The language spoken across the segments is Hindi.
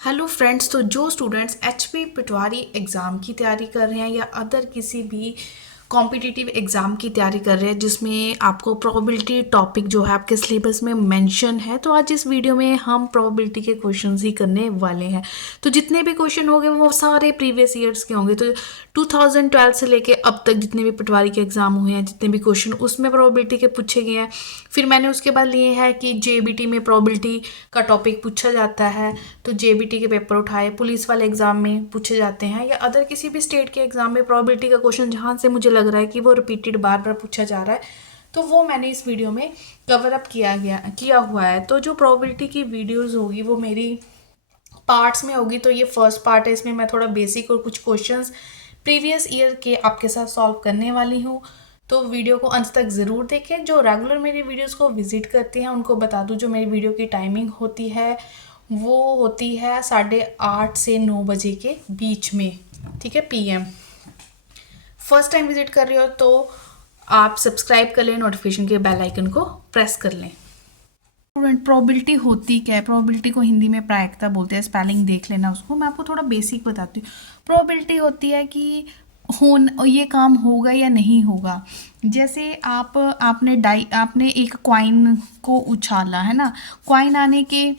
Hello friends. तो जो स्टूडेंट्स एचपी पटवारी एग्ज़ाम की तैयारी कर रहे हैं या अदर किसी भी कॉम्पिटिटिव एग्ज़ाम की तैयारी कर रहे हैं जिसमें आपको प्रोबेबिलिटी टॉपिक जो है आपके सिलेबस में मेंशन है, तो आज इस वीडियो में हम प्रोबेबिलिटी के क्वेश्चंस ही करने वाले हैं। तो जितने भी क्वेश्चन होंगे वो सारे प्रीवियस ईयर्स के होंगे। तो 2012 से लेके अब तक जितने भी पटवारी के एग्ज़ाम हुए हैं, जितने भी क्वेश्चन उसमें प्रोबेबिलिटी के पूछे गए हैं। फिर मैंने उसके बाद लिए हैं कि जेबीटी में प्रोबेबिलिटी का टॉपिक पूछा जाता है, तो जेबीटी के पेपर उठाए, पुलिस वाले एग्जाम में पूछे जाते हैं या अदर किसी भी स्टेट के एग्जाम में प्रोबेबिलिटी का क्वेश्चन जहाँ से मुझे लग रहा है कि वो रिपीटेड बार बार पूछा जा रहा है, तो वो मैंने इस वीडियो में कवर अप किया हुआ है। तो जो प्रोबेबिलिटी की वीडियोस होगी वो मेरी पार्ट्स में होगी। तो ये फर्स्ट पार्ट है, इसमें मैं थोड़ा बेसिक और कुछ क्वेश्चंस प्रीवियस ईयर के आपके साथ सॉल्व करने वाली हूँ। तो वीडियो को अंत तक ज़रूर देखें। जो रेगुलर मेरी वीडियोस को विजिट करते हैं उनको बता दूँ, जो मेरी वीडियो की टाइमिंग होती है वो होती है 8:30 से 9 बजे के बीच में, ठीक है, पीएम। फर्स्ट टाइम विजिट कर रहे हो तो आप सब्सक्राइब कर लें, नोटिफिकेशन के बेल आइकन को प्रेस कर लें। स्टूडेंट, प्रोबेबिलिटी होती क्या है? प्रोबेबिलिटी को हिंदी में प्रायिकता बोलते हैं। स्पेलिंग देख लेना उसको, मैं आपको थोड़ा बेसिक बताती हूँ। प्रोबेबिलिटी होती है कि ये काम होगा या नहीं होगा। जैसे आपने एक कॉइन को उछाला है ना, कॉइन आने के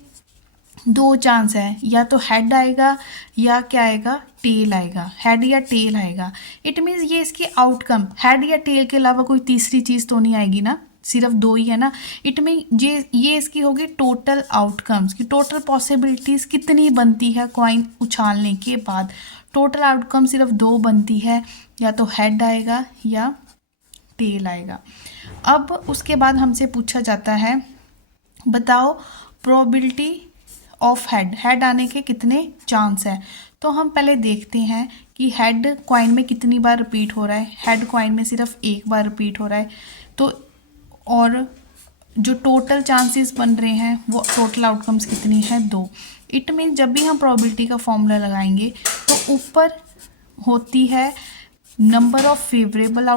दो चांस है, या तो हेड आएगा या क्या आएगा, टेल आएगा, हेड या टेल आएगा। इट मीन्स ये इसकी आउटकम हेड या टेल के अलावा कोई तीसरी चीज़ तो नहीं आएगी ना, सिर्फ दो ही है ना। इट मीन ये इसकी होगी टोटल आउटकम्स की टोटल पॉसिबिलिटीज़ कितनी बनती है कॉइन उछालने के बाद। टोटल आउटकम सिर्फ दो बनती है, या तो हेड आएगा या टेल आएगा। अब उसके बाद हमसे पूछा जाता है, बताओ प्रोबेबिलिटी ऑफ हेड आने के कितने चांस है। तो हम पहले देखते हैं कि हेड कॉइन में कितनी बार रिपीट हो रहा है। हेड कॉइन में सिर्फ एक बार रिपीट हो रहा है। तो और जो टोटल चांसेस बन रहे हैं वो टोटल आउटकम्स कितनी है, 2। इट मीन जब भी हम प्रोबेबिलिटी का फॉर्मूला लगाएंगे तो ऊपर होती है नंबर ऑफ फेवरेबल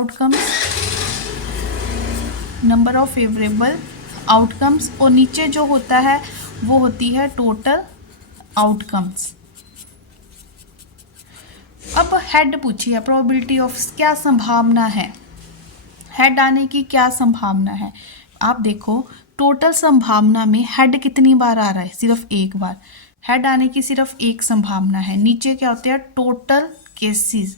आउटकम्स और नीचे जो होता है वो होती है टोटल आउटकम्स। अब हेड पूछी है, प्रोबेबिलिटी ऑफ क्या संभावना है, हेड आने की क्या संभावना है। आप देखो टोटल संभावना में हेड कितनी बार आ रहा है, सिर्फ एक बार। हेड आने की सिर्फ एक संभावना है। नीचे क्या होते हैं, टोटल केसेस।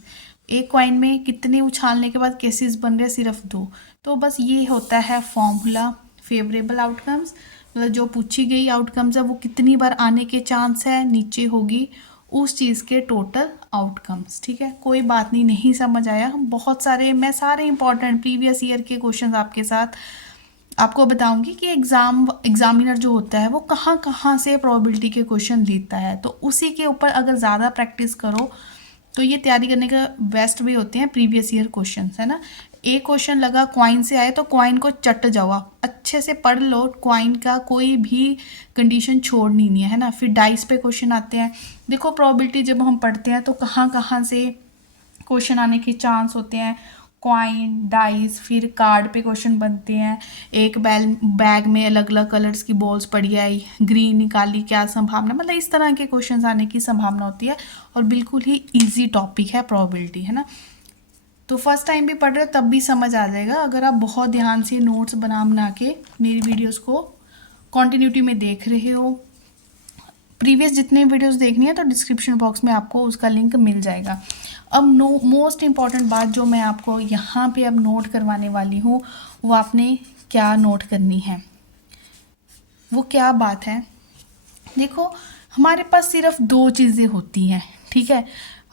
एक कॉइन में कितने उछालने के बाद केसेस बन रहे हैं, सिर्फ 2। तो बस ये होता है फॉर्मूला फेवरेबल आउटकम्स, मतलब जो पूछी गई आउटकम्स है वो कितनी बार आने के चांस है, नीचे होगी उस चीज़ के टोटल आउटकम्स। ठीक है, कोई बात नहीं समझ आया, मैं सारे इंपॉर्टेंट प्रीवियस ईयर के क्वेश्चंस आपके साथ आपको बताऊंगी कि एग्जामिनर जो होता है वो कहाँ कहाँ से प्रोबेबिलिटी के क्वेश्चन लेता है। तो उसी के ऊपर अगर ज़्यादा प्रैक्टिस करो तो ये तैयारी करने का बेस्ट वे होते हैं प्रीवियस ईयर क्वेश्चन, है ना। एक क्वेश्चन लगा क्वाइन से आए तो क्वाइन को चट जाओ, आप अच्छे से पढ़ लो, क्वाइन का कोई भी कंडीशन छोड़नी नहीं है ना। फिर डाइस पे क्वेश्चन आते हैं। देखो प्रोबेबिलिटी जब हम पढ़ते हैं तो कहाँ कहाँ से क्वेश्चन आने के चांस होते हैं, क्वाइन, डाइस, फिर कार्ड पे क्वेश्चन बनते हैं। एक बैग में अलग अलग कलर्स की बॉल्स पड़ी आई, ग्रीन निकाली, क्या संभावना, मतलब इस तरह के क्वेश्चन आने की संभावना होती है। और बिल्कुल ही इजी टॉपिक है प्रोबेबिलिटी, है ना। तो फर्स्ट टाइम भी पढ़ रहे हो तब भी समझ आ जाएगा, अगर आप बहुत ध्यान से नोट्स बना के मेरी वीडियोज़ को कॉन्टिन्यूटी में देख रहे हो। प्रीवियस जितने वीडियोस देखनी है तो डिस्क्रिप्शन बॉक्स में आपको उसका लिंक मिल जाएगा। अब मोस्ट इम्पॉर्टेंट बात जो मैं आपको यहाँ पे अब नोट करवाने वाली हूँ, वो आपने क्या नोट करनी है, वो क्या बात है। देखो हमारे पास सिर्फ 2 चीज़ें होती हैं, ठीक है।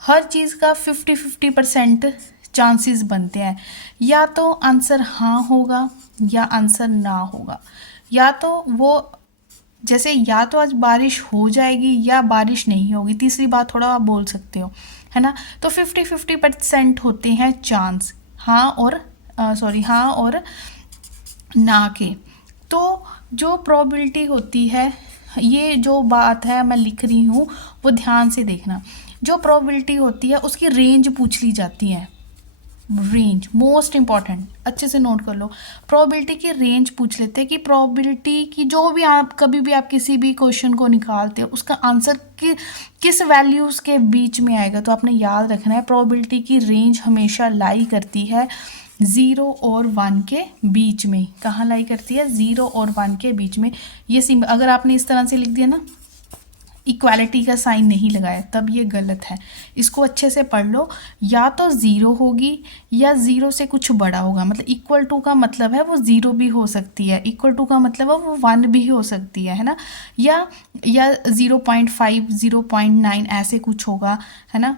हर चीज़ का 50-50% चांसेस बनते हैं, या तो आंसर हाँ होगा या आंसर ना होगा। या तो वो जैसे या तो आज बारिश हो जाएगी या बारिश नहीं होगी, तीसरी बात थोड़ा आप बोल सकते हो, है ना। तो 50-50% होते हैं चांस, हाँ और ना के। तो जो प्रोबेबिलिटी होती है, ये जो बात है मैं लिख रही हूँ वो ध्यान से देखना। जो प्रोबेबिलिटी होती है उसकी रेंज पूछ ली जाती है, रेंज मोस्ट इंपॉर्टेंट, अच्छे से नोट कर लो। प्रोबेबिलिटी की रेंज पूछ लेते हैं कि प्रोबेबिलिटी की जो भी आप कभी भी आप किसी भी क्वेश्चन को निकालते हो उसका आंसर किस वैल्यूज़ के बीच में आएगा। तो आपने याद रखना है प्रोबेबिलिटी की रेंज हमेशा लाई करती है 0 और 1 के बीच में। कहाँ लाई करती है? 0 और 1 के बीच में। ये सिंबल अगर आपने इस तरह से लिख दिया ना, इक्वालिटी का साइन नहीं लगाया, तब ये गलत है। इसको अच्छे से पढ़ लो, या तो 0 होगी या 0 से कुछ बड़ा होगा। मतलब इक्वल टू का मतलब है वो 0 भी हो सकती है, इक्वल टू का मतलब है वो 1 भी हो सकती है ना, या 0.5 0.9 ऐसे कुछ होगा, है ना,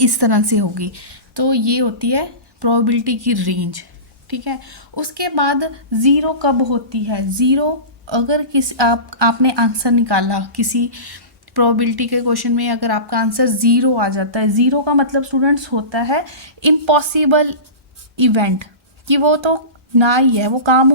इस तरह से होगी। तो ये होती है प्रोबेबिलिटी की रेंज, ठीक है। उसके बाद 0 कब होती है? 0 अगर आपने आंसर निकाला किसी प्रोबेबिलिटी के क्वेश्चन में, अगर आपका आंसर 0 आ जाता है, 0 का मतलब स्टूडेंट्स होता है इम्पॉसिबल इवेंट, कि वो तो ना ही है, वो काम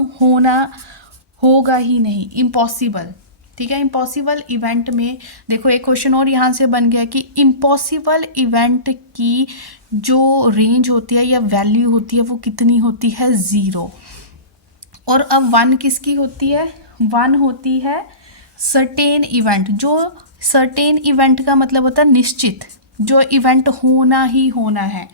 होगा ही नहीं, इम्पॉसिबल, ठीक है। इम्पॉसिबल इवेंट में देखो एक क्वेश्चन और यहाँ से बन गया कि इम्पॉसिबल इवेंट की जो रेंज होती है या वैल्यू होती है वो कितनी होती है? 0। और अब 1 किसकी होती है? 1 होती है सर्टेन इवेंट। जो सर्टेन इवेंट का मतलब होता है निश्चित, जो इवेंट होना ही होना है।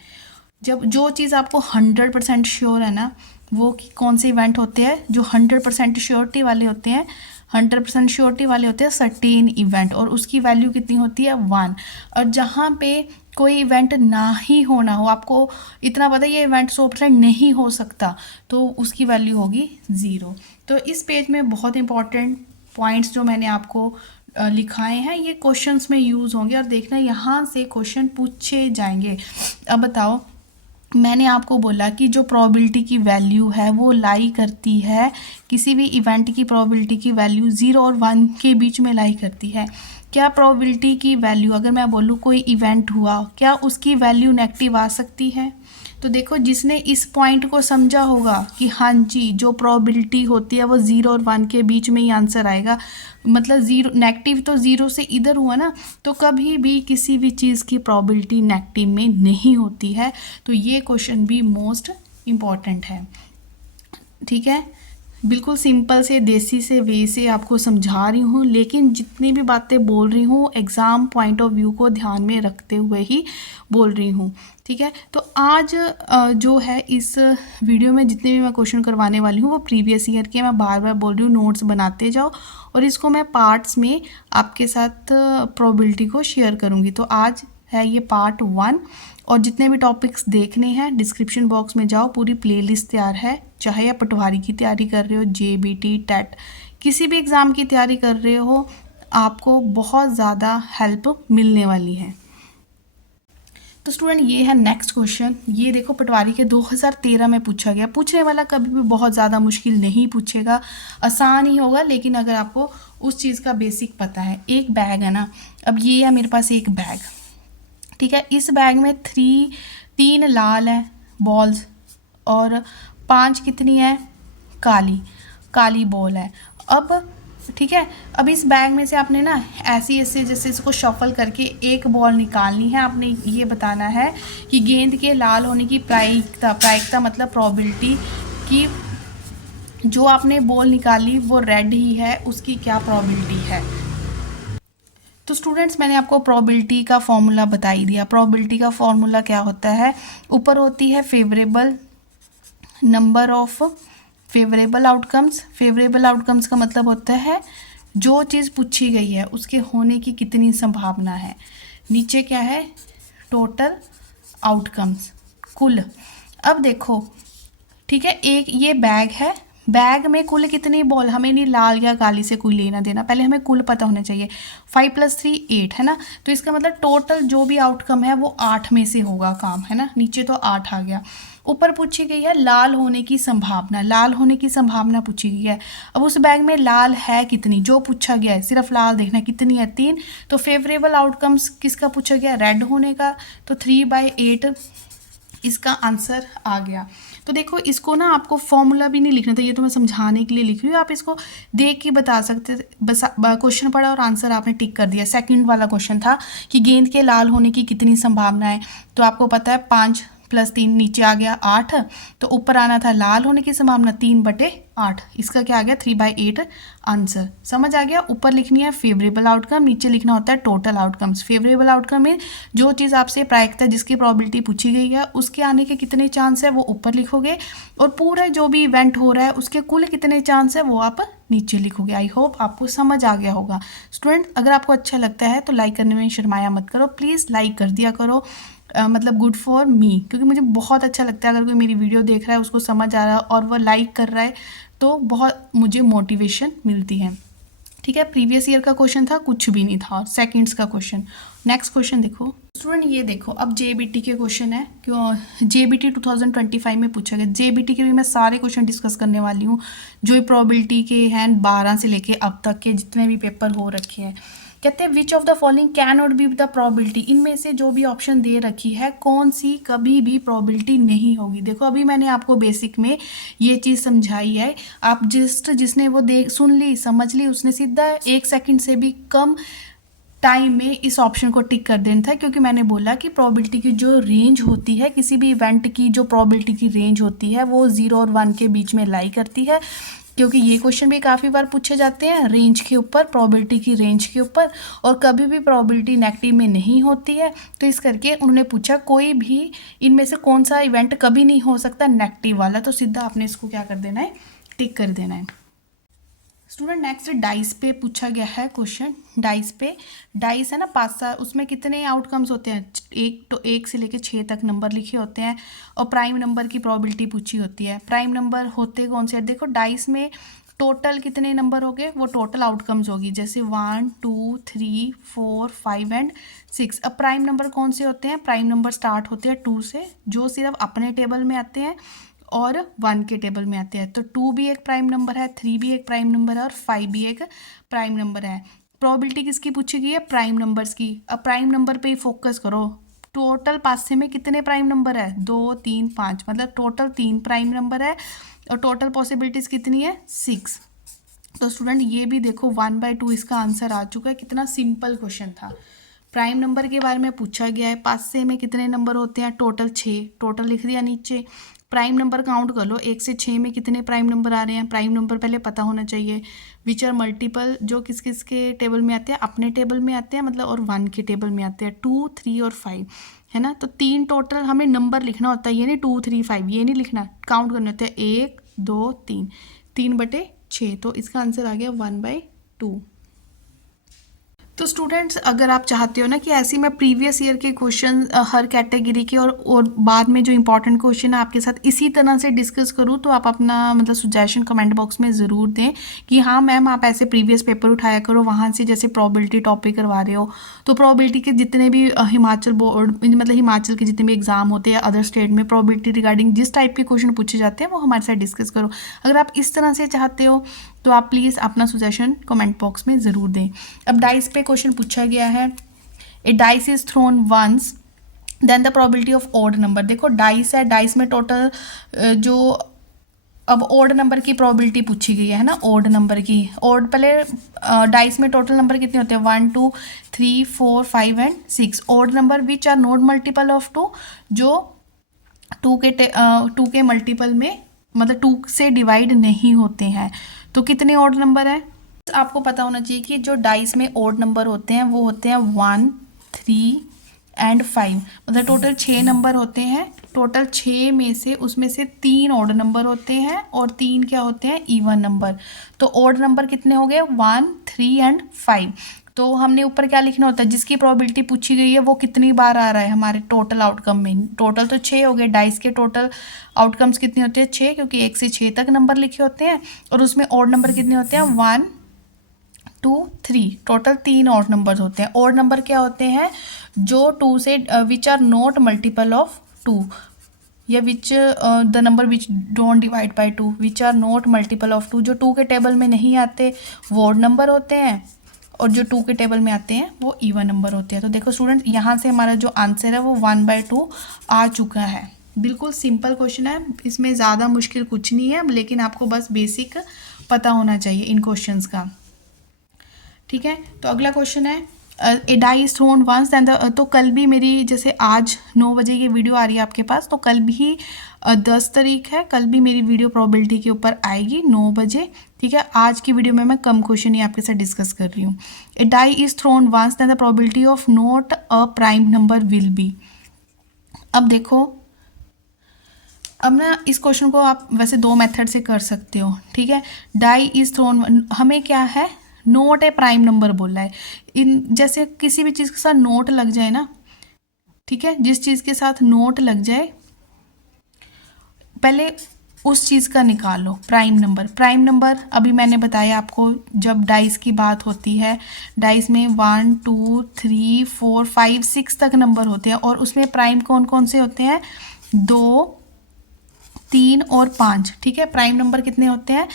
जब जो चीज़ आपको 100% श्योर है ना, वो कौन से इवेंट होते हैं? जो 100% श्योरिटी वाले होते हैं, 100% श्योरिटी वाले होते हैं सर्टेन इवेंट, और उसकी वैल्यू कितनी होती है? 1। और जहाँ पे कोई इवेंट ना ही होना हो, आपको इतना पता है ये इवेंट 100% नहीं हो सकता, तो उसकी वैल्यू होगी 0। तो इस पेज में बहुत इंपॉर्टेंट पॉइंट्स जो मैंने आपको लिखाए हैं ये क्वेश्चंस में यूज़ होंगे, और देखना यहाँ से क्वेश्चन पूछे जाएंगे। अब बताओ, मैंने आपको बोला कि जो प्रोबेबिलिटी की वैल्यू है वो लाई करती है, किसी भी इवेंट की प्रोबेबिलिटी की वैल्यू 0 और 1 के बीच में लाई करती है। क्या प्रोबेबिलिटी की वैल्यू, अगर मैं बोलूँ कोई इवेंट हुआ, क्या उसकी वैल्यू नेगेटिव आ सकती है? तो देखो जिसने इस पॉइंट को समझा होगा कि हाँ जी जो प्रोबेबिलिटी होती है वो 0 और 1 के बीच में ही आंसर आएगा, मतलब 0 नेगेटिव तो 0 से इधर हुआ ना, तो कभी भी किसी भी चीज़ की प्रोबेबिलिटी नेगेटिव में नहीं होती है। तो ये क्वेश्चन भी मोस्ट इम्पॉर्टेंट है, ठीक है। बिल्कुल सिंपल से देसी से वे से आपको समझा रही हूँ, लेकिन जितनी भी बातें बोल रही हूँ एग्ज़ाम पॉइंट ऑफ व्यू को ध्यान में रखते हुए ही बोल रही हूँ, ठीक है। तो आज जो है इस वीडियो में जितने भी मैं क्वेश्चन करवाने वाली हूँ वो प्रीवियस ईयर के, मैं बार बार बोल रही हूँ नोट्स बनाते जाओ, और इसको मैं पार्ट्स में आपके साथ प्रोबेबिलिटी को शेयर करूँगी। तो आज है ये पार्ट 1, और जितने भी टॉपिक्स देखने हैं डिस्क्रिप्शन बॉक्स में जाओ, पूरी प्लेलिस्ट तैयार है। चाहे आप पटवारी की तैयारी कर रहे हो, जेबीटी, टेट, किसी भी एग्ज़ाम की तैयारी कर रहे हो, आपको बहुत ज़्यादा हेल्प मिलने वाली है। तो स्टूडेंट ये है नेक्स्ट क्वेश्चन। ये देखो पटवारी के 2013 में पूछा गया। पूछने वाला कभी भी बहुत ज़्यादा मुश्किल नहीं पूछेगा, आसान ही होगा, लेकिन अगर आपको उस चीज़ का बेसिक पता है। एक बैग है ना, अब ये है मेरे पास एक बैग, ठीक है। इस बैग में 3 लाल है बॉल्स और 5 कितनी है? काली बॉल है। अब ठीक है, अब इस बैग में से आपने ना ऐसे जैसे इसको शफल करके एक बॉल निकालनी है। आपने ये बताना है कि गेंद के लाल होने की प्रायिकता मतलब प्रोबेबिलिटी की, जो आपने बॉल निकाली वो रेड ही है, उसकी क्या प्रोबेबिलिटी है। तो स्टूडेंट्स मैंने आपको प्रोबेबिलिटी का फॉर्मूला बता ही दिया। प्रोबेबिलिटी का फॉर्मूला क्या होता है? ऊपर होती है favourable number of favourable outcomes. Favourable outcomes का मतलब होता है जो चीज़ पूछी गई है उसके होने की कितनी संभावना है। नीचे क्या है? टोटल आउटकम्स, कुल। अब देखो, ठीक है, एक ये बैग है, बैग में कुल कितनी बॉल, हमें नहीं लाल या काली से कोई लेना देना, पहले हमें कुल पता होना चाहिए। 5 + 3 8 है ना, तो इसका मतलब टोटल जो भी आउटकम है वो 8 में से होगा काम, है ना। नीचे तो 8 आ गया। ऊपर पूछी गई है लाल होने की संभावना, लाल होने की संभावना पूछी गई है। अब उस बैग में लाल है कितनी, जो पूछा गया है सिर्फ लाल देखना कितनी है, 3। तो फेवरेबल आउटकम्स किसका पूछा गया? रेड होने का, तो 3/8 इसका आंसर आ गया। तो देखो इसको ना आपको फॉर्मूला भी नहीं लिखना था, ये तो मैं समझाने के लिए लिख रही हूँ, आप इसको देख के बता सकते थे। बस क्वेश्चन पढ़ा और आंसर आपने टिक कर दिया। सेकंड वाला क्वेश्चन था कि गेंद के लाल होने की कितनी संभावना है, तो आपको पता है 5 +3 नीचे आ गया 8, तो ऊपर आना था लाल होने की संभावना 3/8, इसका क्या आ गया 3/8 आंसर। समझ आ गया। ऊपर लिखनी है फेवरेबल आउटकम, नीचे लिखना होता है टोटल आउटकम्स। फेवरेबल आउटकम में जो चीज़ आपसे प्रायिकता जिसकी प्रोबेबिलिटी पूछी गई है उसके आने के कितने चांस है वो ऊपर लिखोगे, और पूरा जो भी इवेंट हो रहा है उसके कुल कितने चांस है वो आप नीचे लिखोगे। आई होप आपको समझ आ गया होगा। स्टूडेंट, अगर आपको अच्छा लगता है तो लाइक करने में शर्माया मत करो, प्लीज़ लाइक कर दिया करो। मतलब गुड फॉर मी, क्योंकि मुझे बहुत अच्छा लगता है अगर कोई मेरी वीडियो देख रहा है, उसको समझ आ रहा है और वो लाइक कर रहा है, तो बहुत मुझे मोटिवेशन मिलती है। ठीक है, प्रीवियस ईयर का क्वेश्चन था, कुछ भी नहीं था, सेकंड्स का क्वेश्चन। नेक्स्ट क्वेश्चन देखो स्टूडेंट, ये देखो अब जेबीटी के क्वेश्चन है, क्यों जेबीटी 2025 में पूछा गया। जेबीटी के भी मैं सारे क्वेश्चन डिस्कस करने वाली हूँ जो प्रोबेबिलिटी के हैं 12 से लेके अब तक के जितने भी पेपर हो रखे हैं। कहते हैं which of the following can not be the probability, इनमें से जो भी ऑप्शन दे रखी है कौन सी कभी भी प्रोबेबिलिटी नहीं होगी। देखो अभी मैंने आपको बेसिक में ये चीज़ समझाई है, आप जिसने वो देख सुन ली समझ ली उसने सीधा 1 सेकंड से भी कम टाइम में इस ऑप्शन को टिक कर देना था, क्योंकि मैंने बोला कि प्रोबेबिलिटी की जो रेंज होती है, किसी भी इवेंट की जो प्रोबेबिलिटी की रेंज होती है वो 0 और 1 के बीच में लाई करती है, क्योंकि ये क्वेश्चन भी काफ़ी बार पूछे जाते हैं रेंज के ऊपर, प्रोबेबिलिटी की रेंज के ऊपर, और कभी भी प्रोबेबिलिटी नेगेटिव में नहीं होती है। तो इस करके उन्होंने पूछा कोई भी इनमें से कौन सा इवेंट कभी नहीं हो सकता नेगेटिव वाला, तो सीधा आपने इसको क्या कर देना है, टिक कर देना है। स्टूडेंट नेक्स्ट डाइस पे पूछा गया है क्वेश्चन। डाइस है ना 5, उसमें कितने आउटकम्स होते हैं, 1 से लेके 6 तक नंबर लिखे होते हैं, और प्राइम नंबर की प्रोबेबिलिटी पूछी होती है। प्राइम नंबर होते कौन से, देखो डाइस में टोटल कितने नंबर हो गए, वो टोटल आउटकम्स होगी, जैसे 1 2 3 4 5 एंड 6। अब प्राइम नंबर कौन से होते हैं, प्राइम नंबर स्टार्ट होते हैं 2 से, जो सिर्फ अपने टेबल में आते हैं और 1 के टेबल में आते हैं। तो 2 भी एक प्राइम नंबर है, 3 भी एक प्राइम नंबर है, और 5 भी एक प्राइम नंबर है। प्रोबेबिलिटी किसकी पूछी गई है, प्राइम नंबर्स की। अब प्राइम नंबर पे ही फोकस करो। टोटल 5 में कितने प्राइम नंबर है, 2 3 5, मतलब टोटल 3 प्राइम नंबर है, और टोटल पॉसिबिलिटीज़ कितनी है 6। तो स्टूडेंट ये भी देखो 1/2 इसका आंसर आ चुका है। कितना सिंपल क्वेश्चन था। प्राइम नंबर के बारे में पूछा गया है, 5 में कितने नंबर होते हैं, टोटल 6, टोटल लिख दिया नीचे। प्राइम नंबर काउंट कर लो, 1 से 6 में कितने प्राइम नंबर आ रहे हैं, प्राइम नंबर पहले पता होना चाहिए। विच आर मल्टीपल, जो किस किस के टेबल में आते हैं, अपने टेबल में आते हैं मतलब, और 1 के टेबल में आते हैं, 2 3 और 5 है ना। तो 3 टोटल हमें नंबर लिखना होता है, ये नहीं 2 3 5 ये नहीं लिखना, काउंट करने होते हैं 1 2 3, 3/6। तो इसका आंसर आ गया 1/2। तो स्टूडेंट्स अगर आप चाहते हो ना कि ऐसे मैं प्रीवियस ईयर के क्वेश्चन हर कैटेगरी के और बाद में जो इंपॉर्टेंट क्वेश्चन है आपके साथ इसी तरह से डिस्कस करूँ, तो आप अपना मतलब सजेशन कमेंट बॉक्स में ज़रूर दें कि हाँ मैम आप ऐसे प्रीवियस पेपर उठाया करो, वहाँ से जैसे प्रोबेबिलिटी टॉपिक करवा रहे हो, तो प्रोबेबिलिटी के जितने भी हिमाचल बोर्ड मतलब हिमाचल के जितने भी एग्जाम होते हैं अदर स्टेट में, प्रोबेबिलिटी रिगार्डिंग जिस टाइप के क्वेश्चन पूछे जाते हैं वो हमारे साथ डिस्कस करो। अगर आप इस तरह से चाहते हो तो आप प्लीज़ अपना सजेशन कमेंट बॉक्स में ज़रूर दें। अब डाइस पे क्वेश्चन पूछा गया है, a dice is thrown once then the probability of odd number. देखो डाइस है, डाइस में टोटल जो अब ऑड नंबर की प्रोबेबिलिटी पूछी गई है ना, ऑड नंबर की। ऑड पहले डाइस में टोटल नंबर कितने होते हैं, 1 2 3 4 5 and 6। Odd number which are not multiple of 2, जो 2 के मल्टीपल में मतलब 2 से डिवाइड नहीं होते हैं। तो कितने ऑड नंबर है, आपको पता होना चाहिए कि जो डाइस में ऑड नंबर होते हैं वो होते हैं 1 3 एंड 5, मतलब टोटल 6 नंबर होते हैं। टोटल 6 में से उसमें से 3 ऑड नंबर होते हैं और 3 क्या होते हैं, इवन नंबर। तो ऑड नंबर कितने हो गए, 1 3 एंड 5। तो हमने ऊपर क्या लिखना होता है, जिसकी प्रोबेबिलिटी पूछी गई है वो कितनी बार आ रहा है हमारे टोटल आउटकम में। टोटल तो 6 हो गए, डाइस के टोटल आउटकम्स कितने होते हैं 6, क्योंकि 1 से 6 तक नंबर लिखे होते हैं, और उसमें ऑड नंबर कितने होते हैं 1 2 3, टोटल 3 ऑड नंबर होते हैं। ऑड नंबर क्या होते हैं, जो 2 से which are not multiple of 2, या which the number which don't divide by 2, which are not multiple of 2, जो 2 के टेबल में नहीं आते वो ऑड नंबर होते हैं, और जो 2 के टेबल में आते हैं वो इवन नंबर होते हैं। तो देखो स्टूडेंट यहाँ से हमारा जो आंसर है वो 1/2 आ चुका है। बिल्कुल सिंपल क्वेश्चन है, इसमें ज़्यादा मुश्किल कुछ नहीं है, लेकिन आपको बस बेसिक पता होना चाहिए इन क्वेश्चंस का। ठीक है, तो अगला क्वेश्चन है a die is thrown once then तो कल भी मेरी, जैसे आज 9 बजे ये वीडियो आ रही है आपके पास, तो कल भी 10 तारीख है, कल भी मेरी वीडियो प्रोबेबिलिटी के ऊपर आएगी 9 बजे, ठीक है। आज की वीडियो में मैं कम क्वेश्चन ही आपके साथ डिस्कस कर रही हूँ। A die is thrown once then the probability of not a prime number will be. अब देखो, अब ना इस क्वेश्चन को आप वैसे 2 मेथड से कर सकते हो, ठीक है। डाई इज थ्रोन, हमें क्या है, नोट ए प्राइम नंबर बोला है। इन जैसे किसी भी चीज़ के साथ नोट लग जाए ना, ठीक है, जिस चीज़ के साथ नोट लग जाए पहले उस चीज़ का निकाल लो प्राइम नंबर। प्राइम नंबर अभी मैंने बताया आपको, जब डाइस की बात होती है, डाइस में 1 2 3 4 5 6 तक नंबर होते हैं, और उसमें प्राइम कौन कौन से होते हैं, 2 3 और 5, ठीक है। प्राइम नंबर कितने होते हैं,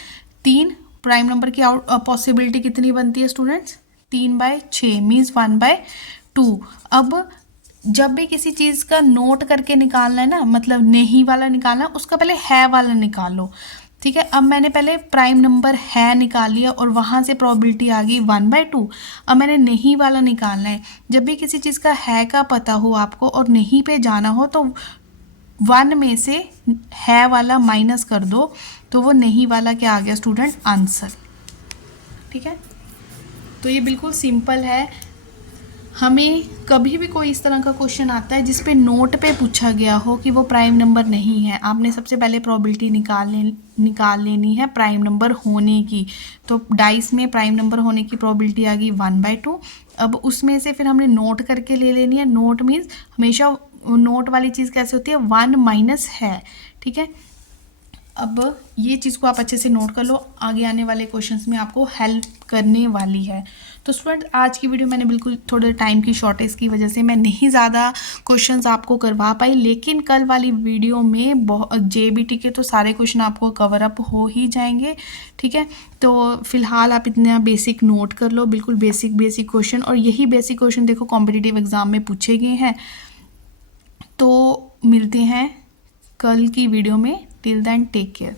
3। प्राइम नंबर की पॉसिबिलिटी कितनी बनती है स्टूडेंट्स, 3/6 मीन्स 1/2। अब जब भी किसी चीज़ का नोट करके निकालना है ना, मतलब नहीं वाला निकालना है, उसका पहले है वाला निकालो, ठीक है। अब मैंने पहले प्राइम नंबर है निकाल लिया और वहाँ से प्रोबेबिलिटी आ गई 1/2। अब मैंने नहीं वाला निकालना है। जब भी किसी चीज़ का है का पता हो आपको और नहीं पे जाना हो, तो 1 में से है वाला माइनस कर दो, तो वो नहीं वाला क्या आ गया स्टूडेंट, आंसर, ठीक है। तो ये बिल्कुल सिंपल है। हमें कभी भी कोई इस तरह का क्वेश्चन आता है जिस पे नोट पे पूछा गया हो कि वो प्राइम नंबर नहीं है, आपने सबसे पहले प्रोबेबिलिटी निकाल लेनी है प्राइम नंबर होने की। तो डाइस में प्राइम नंबर होने की प्रोबेबिलिटी आ गई 1/2। अब उसमें से फिर हमने नोट करके ले लेनी है। नोट मीन्स हमेशा नोट वाली चीज़ कैसे होती है, 1 माइनस है, ठीक है। अब ये चीज़ को आप अच्छे से नोट कर लो, आगे आने वाले क्वेश्चंस में आपको हेल्प करने वाली है। तो स्टूडेंट, आज की वीडियो मैंने बिल्कुल थोड़े टाइम की शॉर्टेज की वजह से मैं नहीं ज़्यादा क्वेश्चंस आपको करवा पाई, लेकिन कल वाली वीडियो में JBT के तो सारे क्वेश्चन आपको कवर अप हो ही जाएंगे, ठीक है। तो फिलहाल आप इतना बेसिक नोट कर लो, बिल्कुल बेसिक क्वेश्चन, और यही बेसिक क्वेश्चन देखो कॉम्पिटिटिव एग्जाम में पूछे गए हैं। तो मिलते हैं कल की वीडियो में। Till then take care.